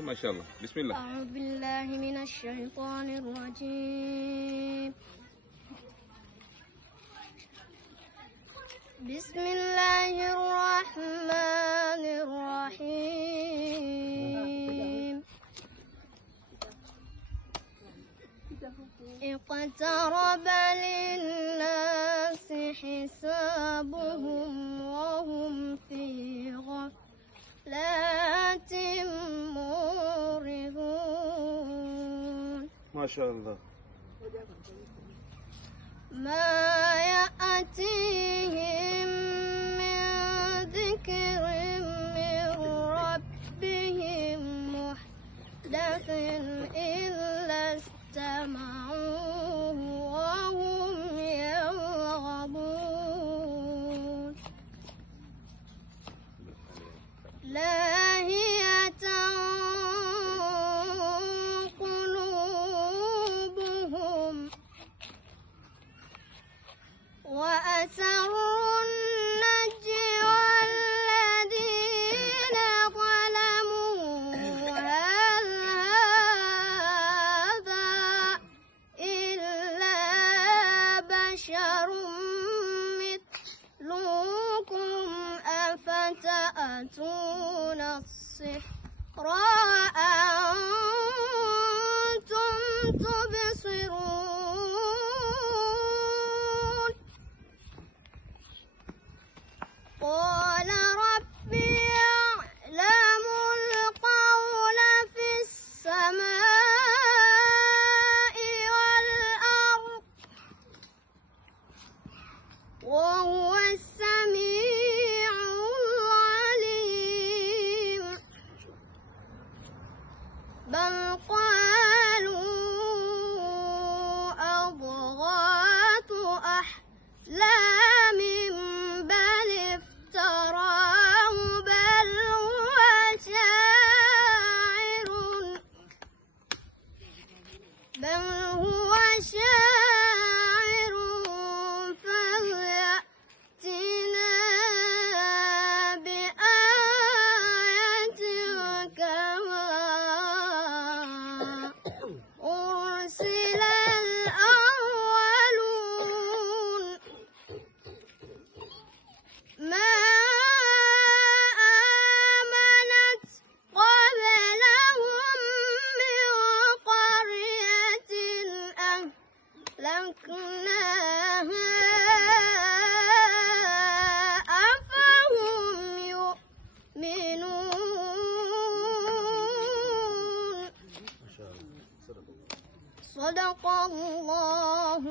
ما شاء الله. بسم الله. أعوذ بالله من الشيطان الرجيم. بسم الله الرحمن الرحيم. اقترب للناس حسابهم وهم في غفلة معرضون. ما شاء الله. ما يأتيهم من ذكر من ربهم محدث إلا استمعوه وهم يرغبون. لاهية قلوبهم وأسروا النجوى الذين ظلموا هل هذا إلا بشر مثلكم أفتأتون السحر وأنتم تبصرون. قال ربي يعلم القول في السماء والأرض وهو السميع العليم. بل قالوا أضغاث أحلام بل افتراه بل هو شاعر فليأتنا بآية كما أرسل الأولون. ما آمنت قبلهم من قرية أهلكناها أفهم يؤمنون. صدق الله